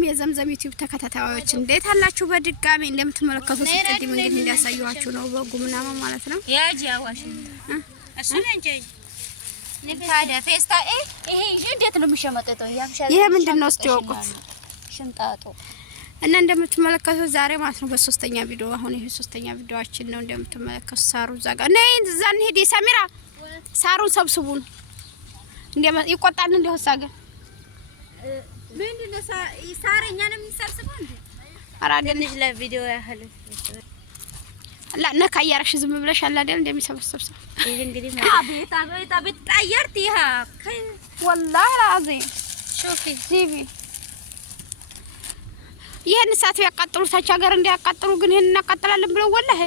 አለይኩም የዘምዘም ዩቲዩብ ተከታታዮች እንዴት አላችሁ? በድጋሚ እንደምትመለከቱት ቅድም እንግዲህ እንዲያሳዩዋችሁ ነው በጉ ምናምን ማለት ነው። ያጂ አዋሽ እሱን እንጂ ታዲያ ፌስታ ይሄ እንዴት ነው የሚሸመጠው? ይሄ ምንድነው? እስቲ ወቁት ሽንጣጡ እና እንደምትመለከቱት ዛሬ ማለት ነው በሶስተኛ ቪዲዮ አሁን ይሄ ሶስተኛ ቪዲዮአችን ነው። እንደምትመለከቱት ሳሩ ዛጋ ነይ እዛ እንሂድ። ሰሚራ ሳሩን ሰብስቡን እንደማ ይቆጣል እንደው ሳገ ምንድነው ሳረኛንም የሚሰብስበው እንዴ? አራደንሽ ለቪዲዮ ያህል አላ ነካ ያረሽ ዝም ብለሽ አላ አይደል እንደሚሰበስብ ሰው ይሄ እንግዲህ አቤት አቤት አቤት ታየርት ይሃ والله العظيم شوفي جيبي ይሄን ሰዓት ያቃጥሉ ታች ሀገር እንዲያቃጥሉ ግን ይሄን እናቃጥላለን ብለው ወላሂ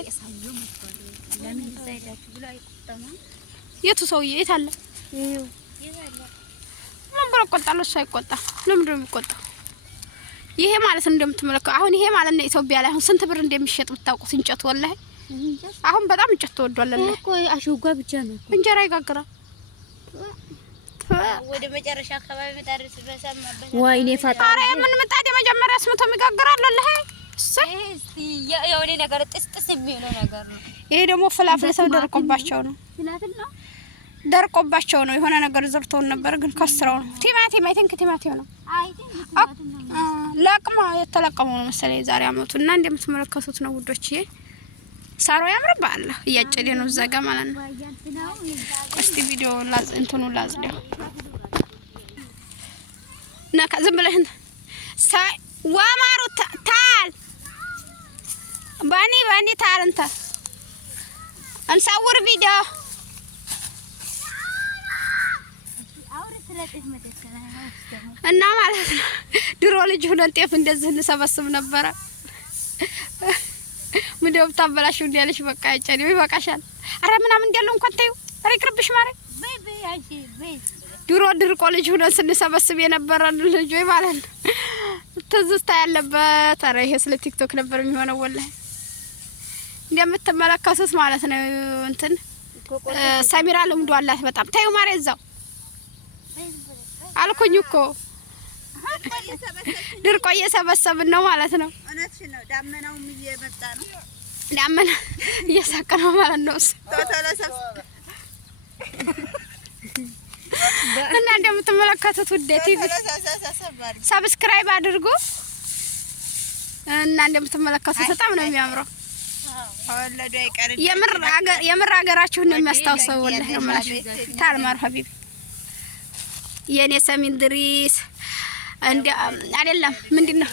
ለምን ዘይዳችሁ ብለው አይቆጣም። የቱ ሰውዬ የት አለ? ይሄው ይሄ ምን ብሎ ቆጣሉ? እሱ አይቆጣ ለምን ነው የሚቆጣው? ይሄ ማለት እንደምትመለከቱ አሁን ይሄ ማለት ነው ኢትዮጵያ ላይ አሁን ስንት ብር እንደሚሸጥ ብታውቁት እንጨት ወላሂ አሁን በጣም እንጨት ተወዷል እኮ አሽውጋ ብቻ ነው እንጀራ ይጋግራል። ወደ መጨረሻ አካባቢ መጣርስ በሰማበት ወይኔ ፈጣሪ ምን መጣደ መጀመሪያ ስምቶ የሚጋግራል ወላሂ እስቲ የሆነ ነገር ጥስጥስ የሚለው ነገር ነው። ይሄ ደግሞ ፍላፍል ሰው ደርቆባቸው ነው ፍላፍል ነው ደርቆባቸው ነው የሆነ ነገር ዘርተው ነበር ግን ከስራው ነው። ቲማቲም አይ ቲንክ ቲማቲም ነው ለቅማ የተለቀመው ነው መሰለኝ ዛሬ አመቱና እንደምትመለከቱት ነው ውዶች። ይሄ ሳሮ ያምርባል እያጨደ ነው ዘጋ ማለት ነው። እስቲ ቪዲዮ ላዝ እንትኑ ላዝ ነው ነካ ዝም ብለህ ሳይ ወማሩ ታል ባኒ ታል እንታ እንሳውር ቪዲዮ እና ማለት ነው ድሮ ልጅ ሆነን ጤፍ እንደዚህ እንሰበስብ ነበረ። ምንድነው ታበላሽው እንዲያለሽ በቃ ያጨኔው ይበቃሻል። አረ ምናምን እንዲያለው እንኳን ታዩ አረ ይቅርብሽ ማለት በይ ድሮ ድርቆ ልጅ ሆነን ስንሰበስብ የነበረ ልጅ ወይ ማለት ነው ትዝታ ያለበት። አረ ይሄ ስለ ቲክቶክ ነበር የሚሆነው ወላሂ እንደምትመለከቱት ማለት ነው። እንትን ሰሚራ ልምዱ አላት በጣም ታዩ ማለት እዛው አልኩኝ እኮ ድርቆ እየሰበሰብን ነው ማለት ነው። እነትሽ ነው ዳመናውም እየመጣ ነው። ዳመና እየሳቀነው ማለት ነው። እና እንደምትመለከቱት ውዴት ሰብስክራይብ አድርጉ እና እንደምትመለከቱት በጣም ነው የሚያምረው። ወለዱ አይቀር የምር ሀገራችሁን ነው የሚያስታውሰው ወላሂ ነው ማለት ታልማር ሀቢብ የኔ ሰሚን ድሪስ እንዴ አይደለም ምንድነው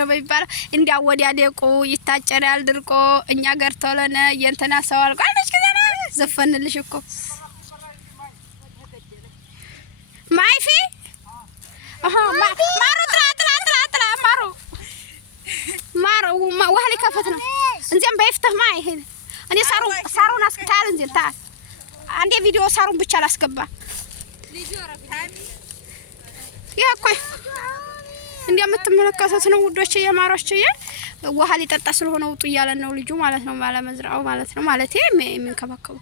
በሚባለው እንዲያ ወዲያ ደቁ ይታጨራል ድርቆ እኛ ጋር ተወለነ የእንትና ሰው አልቋለች ከዛና ዘፈንልሽ እኮ ማይፊ ማሩ ወህሊ ከፈት ነው እንዚያም በይፍተህ ማይ ይሄ እኔ ሳሩን አስከታል እንጂ ታል አንዴ ቪዲዮ ሳሩን ብቻ ላስገባ ያቆይ እንደምትመለከቱት ነው ውዶች። የማሮች ውሃ ሊጠጣ ስለሆነ ውጡ እያለን ነው ልጁ ማለት ነው ማለመዝራው ማለት ነው ማለት የሚንከባከቡ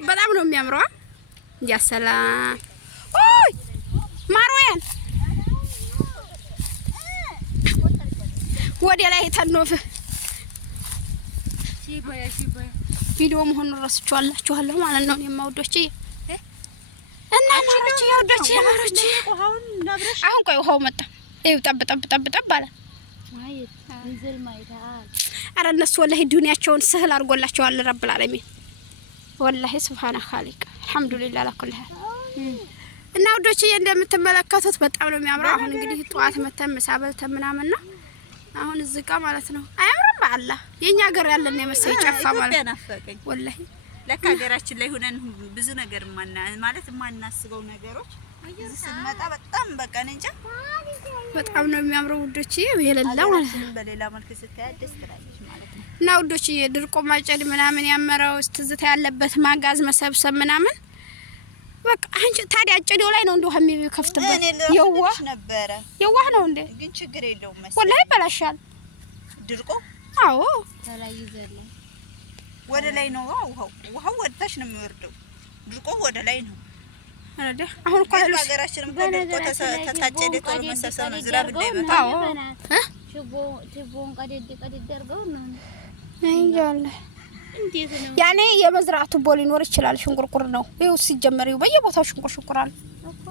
በጣም ነው የሚያምረው። ያሰላ ኦይ ማሮያን ወደ ላይ ተኖፍ ቪዲዮ መሆኑን ረስቻለሁ ማለት ነው የማውዶች እና ማሮች ይወዶች የማሮች አሁን ቆይ ውሃው መጣ እዩ ጠብ አለ ማየት እንዝል ማይታል። አረ እነሱ ወላሂ ዱንያቸውን ስህል አድርጎላቸዋል ረብ العالمين ወላሂ ሱብሃነ ኻሊቅ አልহামዱሊላህ ለኩል እና ውዶች እንደምትመለከቱት በጣም ነው የሚያምረው። አሁን እንግዲህ ጧት መተን መሳበልተ ምናምን ነው አሁን እዚህ ጋር ማለት ነው። አያምርም በአላህ የኛ ሀገር ያለን የመሰይ ጨፋ ማለት ነው ወላሂ ለካ ሀገራችን ላይ ሆነን ብዙ ነገር ማለት ማናስበው ነገሮች እዚህ ስንመጣ በጣም በቃ እንጃ በጣም ነው የሚያምረው ውዶች። ይሄለላ ማለት ነው በሌላ መልኩ ስታይ ደስ ትላለች ማለት ነው። እና ውዶች ድርቆ ማጨድ ምናምን ያመረው ትዝታ ያለበት ማጋዝ መሰብሰብ ምናምን በቃ አንቺ ታዲያ አጨደው ላይ ነው እንደው የሚከፍትበት የዋህ ነበረ የዋህ ነው እንዴ ግን ችግር የለውም መሰለኝ ወላሂ በላሻል ድርቆ አዎ ተላይ ይዘለ ወደ ላይ ነው ውሃው ወደታች ነው የሚወርደው ድርቆ ወደ ላይ ነው አረደ አሁን እኮ ሀገራችንም ከደቆ ተታጨደ ጦር መሰብሰብ ነው ዝራብ እንዳይመጣው ሽቦን ቀደድ አድርገው ነው እንጃለ እንዴት ነው ያኔ የመዝራቱ ቦል ሊኖር ይችላል ሽንቁርቁር ነው ይኸው ሲጀመር ይኸው በየቦታው ሽንቁርቁር አለ እኮ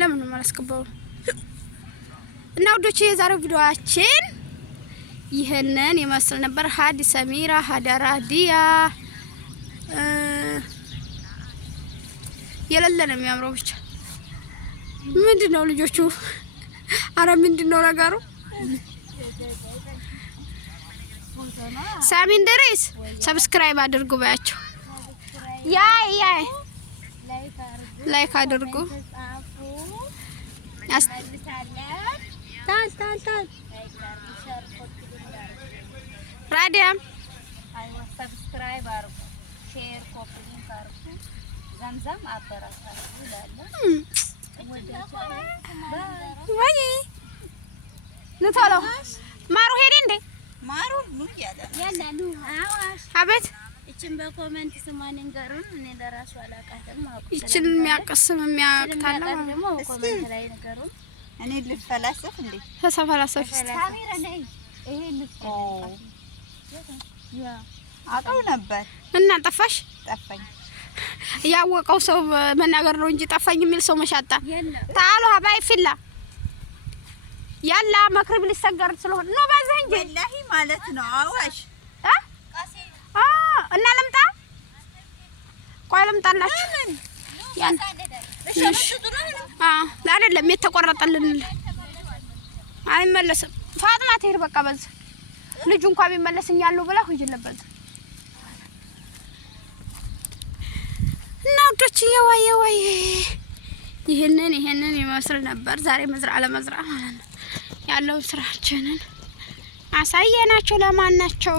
ለምን ማለስከበው እና ወዶቼ የዛሬው ቪዲዮአችን ይሄንን ይመስል ነበር ሀዲ ሰሚራ ሀዳራ ዲያ የለለ ነው የሚያምረው ብቻ ምንድነው ልጆቹ አረ ምንድነው ነገሩ ሳሚን ደሬስ ሰብስክራይብ አድርጉ ባያቸው ያ ላይክ አድርጉ ታል ራዲያም አይዋ ሰብስክራይብ አድርጉ ሼር ኮፒ ሊንክ አድርጉ ዘምዘም አበራታቱ ይላል ወይ ለታለው ማሩ ሄደ እንዴ ማሩ ኑ ያለ ኑ አዋሽ አቤት እቺን በኮሜንት ስማን እንገሩን እኔ ለራሱ አላቃተም ማውቅ እቺን የሚያቀስም የሚያቅታለ ደግሞ ኮሜንት ላይ ነገሩን እኔ ልፈላሰፍ እንዴ ተሰፈላሰፍ ካሜራ ነይ ይሄ ልፈላሰፍ ያ አጣው ነበር እና ጠፋሽ ጠፋኝ ያወቀው ሰው መናገር ነው እንጂ ጠፋኝ የሚል ሰው መሻጣ ታሉ ሀባይ ፊላ ያላ መክሪብ ሊሰገር ስለሆነ ነው ባዘህ እንጂ ወላሂ ማለት ነው አዋሽ እና ለምጣ ቆይ ለምጣላችሁ ያን አይደለም የተቆረጠልን አይመለስም ፋጥማ ትሄድ በቃ በዛ ልጁ እንኳን ቢመለስኛል ብላ ሆይጅለበት እና ወዶች የዋይ ይሄንን ይመስል ነበር ዛሬ መዝራ ለመዝራ ማለት ነው ያለው ስራችንን አሳየናቸው ለማናቸው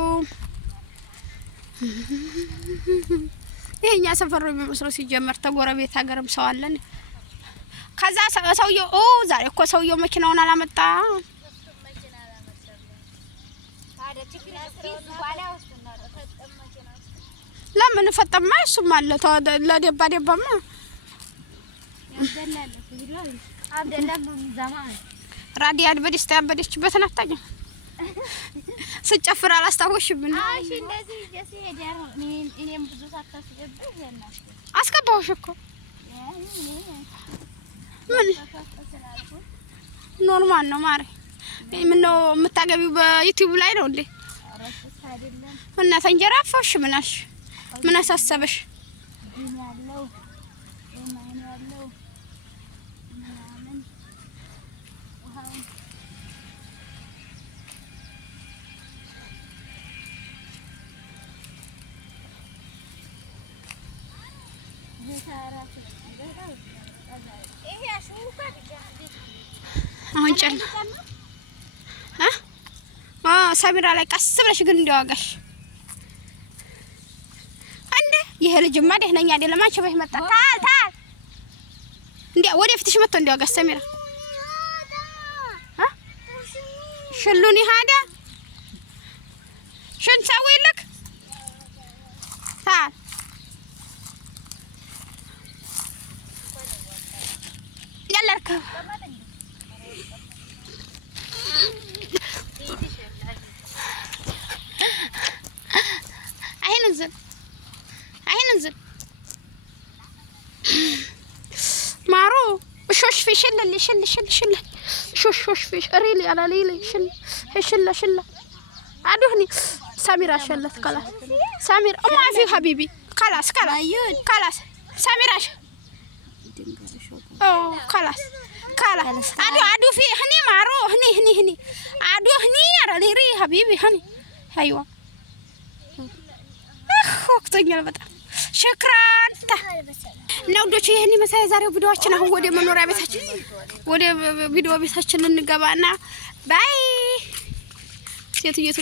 ይሄኛ ሰፈር ነው የሚመስለው ሲጀመር ተጎረቤት ሀገርም ሰው አለን ከዛ ሰውየው ዛሬ እኮ ሰውየው መኪናውን አላመጣ ለምን ፈጠማ እሱም አለ ለደባ ደባማ ራዲያን በደስታ ያበደችበት ናታኝ ስጨፍር አላስታወሽም እንዴ እሺ እንደዚህ ይሄዳል እኔም ብዙ ሳታስገብኝ ያናሽ አስገባውሽ እኮ ምን ኖርማል ነው ማሬ ምን ነው የምታገቢው በዩቲዩብ ላይ ነው እንዴ እና ተንጀራ አፋሽ ምናሽ ምን አሳሰበሽ ያለው የማን ያለው ምናምን አሁን ጨል ሰሚራ ላይ ቀስ ብለሽ ግን እንዲያዋጋሽ አንዴ ይሄ ልጅማ ደህነኛ አይደለም አንቺ በይ መጣ ታል እንዴ ወደፊትሽ መጥቶ እንዲያዋጋሽ ሰሚራ ሽሉኒ ሀዳ ሽን ሰው ይልክ ታል ያለርካ አይንዝል ማሩ ሾሽ ፊሽል ሽል ሾሽ ፊሽ ሪሊ አላ ሪሊ ሽል አዱህኒ ሳሚራ ሸለት خلاص ሳሚራ ما في حبيبي خلاص ሳሚራ خلاص ادو في هني مارو هني ادو هني ري حبيبي هني ايوه ወቅቶኛል በጣም ሸክራን ነው ዶች ይሄን መሳይ ዛሬው ቪዲዮአችን አሁን ወደ መኖሪያ ቤታችን ወደ ቪዲዮ ቤታችን ልንገባና ባይ ሴትየቱ